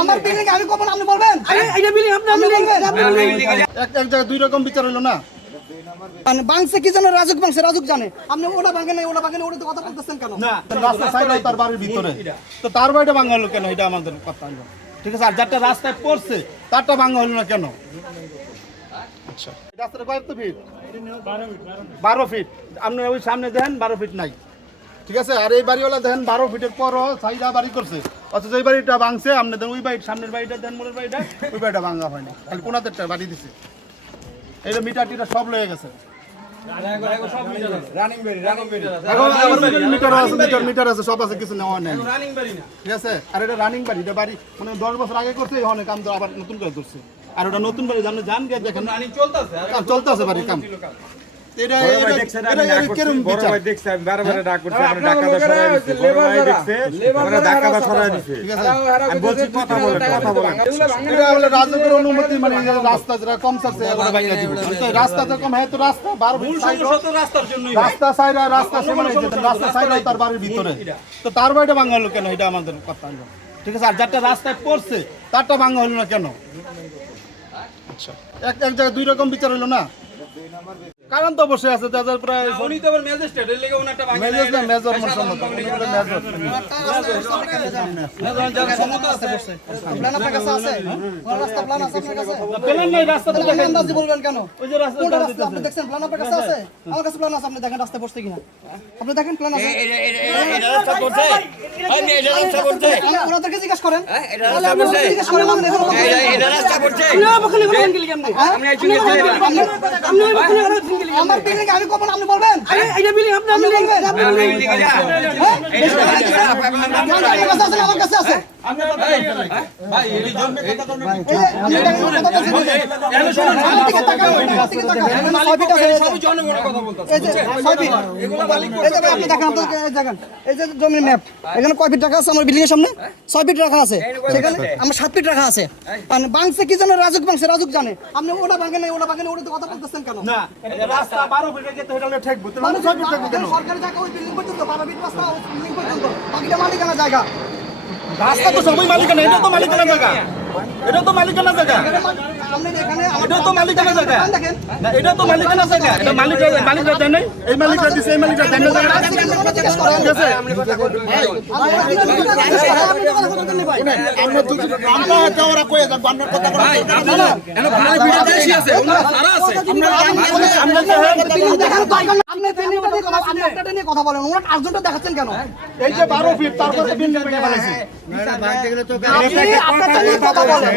আমার বিল্ডিং আমি কখন আপনি বলবেন? এটা বিল্ডিং আপনি বলবেন। এক জায়গায় দুই রকম বিচার হলো না। মানে বাংসে কি জানো রাজুক বাংসে রাজুক জানে। আপনি ওটা ভাঙেন না ওটা ভাঙেন ওটা তো কথা বলতেছেন কেন? না রাস্তা সাইড তার বাড়ির ভিতরে তো তার বাড়িটা ভাঙা হলো কেন এটা আমাদের কথা হলো। ঠিক আছে আর যারটা রাস্তায় পড়ছে তারটা ভাঙা হলো না কেন? আচ্ছা রাস্তাটা কত ফিট? 12 ফিট। আপনি ওই সামনে দেখেন 12 ফিট নাই। ঠিক আছে আর এই বাড়িওয়ালা দেখেন 12 ফিটের পরও সাইডা বাড়ি করছে অথচ এই বাড়িটা ভাঙছে আপনি দেখেন ওই বাড়ির সামনের বাড়িটা দেন মোড়ের বাড়িটা ওই বাড়িটা ভাঙা হয়নি খালি কোনাতেরটা বাড়ি দিছে। এটা মিটার টিটার সব লয়ে গেছে। মিটার আছে সব আছে কিছু নেওয়া নেই। ঠিক আছে আর এটা রানিং বাড়ি এটা বাড়ি মানে 10 বছর আগে করছে অনেক কাম তো আবার নতুন করে করছে আর ওটা নতুন বাড়ি জানেন জান গিয়ে দেখেন চলতেছে বাড়ি কাম। রাজকের অনুমতি মানে রাস্তা যেটা কম চাচ্ছে রাস্তা তো কম হ্যাঁ তো রাস্তা 12 ফিট রাস্তা সাইড রাস্তা সমানে রাস্তা সাইড তার বাড়ির ভিতরে তো তার বাড়িটা ভাঙা হলো কেন এটা আমাদের কথা হলো। ঠিক আছে আর যারটা রাস্তায় পড়ছে তারটা ভাঙা হলো না কেন? আচ্ছা এক জায়গায় দুই রকম বিচার হলো না। কারণ তো অবশ্যই আছে যাদের প্রায় উনি তো আবার ম্যাজিস্ট্রেট এর লাগি ওনাটা ভাঙা মেজর না মেজর মসম্মত প্ল্যান আপনার কাছে আছে? কোন রাস্তা প্ল্যান আছে আপনার কাছে? প্ল্যান নাই রাস্তা তো দেখেন আন্দাজি বলবেন কেন? ওই যে রাস্তা কোন রাস্তা আপনি দেখছেন প্ল্যান আপনার কাছে আছে? আমার কাছে প্ল্যান আছে আপনি দেখেন রাস্তা পড়ছে কিনা। আপনি দেখেন প্ল্যান আছে? এটা রাস্তা করছে আমি এটা রাস্তা করছে ওনাদেরকে জিজ্ঞাসা করেন। এটা রাস্তা করছে জিজ্ঞাসা করেন আমাদের এটা রাস্তা করছে বকলে বলেন কি কেমনে? আপনি আইছেন আপনি বকলে বলেন কি কেমনে? আমার বিল্ডিং আমি কখন আপনি বলবেন? এটা বিল্ডিং আপনি বলবেন। আমার কাছে আছে ভাই এই জন্য কথা তো না। সবই জনগণের কথা বলতাছে। এই যে জমির ম্যাপ এখানে কয় ফিট রাখা আছে আমার বিল্ডিং এর সামনে? 6 ফিট রাখা আছে সেখানে আমার 7 ফিট রাখা আছে। মানে বাংসে কি জানো রাজুক বাংসে রাজুক জানে। আপনি ওটা ভাঙেন না ওটা ভাঙেন ওটা তো কথা বলতেছেন কেন? না রাস্তা 12 ফিটের গেতে এটা হলো ঠেকবো তো 6 ফিট ঠেকবো কেন? সরকারি জায়গা ওই বিল্ডিং পর্যন্ত 12 ফিট রাস্তা ওই বিল্ডিং পর্যন্ত বাকিটা মালিকানা জায়গা। রাস্তা তো সবই মালিকানা এটা তো মালিকানা জায়গা এটা তো মালিকানা জায়গা আপনি এখানে এটা তো মালিকানা জায়গা দেখেন না এটা তো মালিকানা জায়গা এটা মালিকরা দেন নাই এই মালিকরা দিছে এই মালিকরা দেন না জায়গা ঠিক আছে আমরা দুই আমরা যাওয়ার কই যাব বান্নার কথা বলা না এনে ভালো ভিডিও বেশি আছে ওনার সারা আছে আমরা আপনি নিয়ে কথা বলেন ওরা টার্জনটা দেখাচ্ছেন কেন? এই যে 12 ফিট তারপরে বিল্ডিং ভেঙে ফেলেছে আপনি আপনারটা নিয়ে কথা বলেন।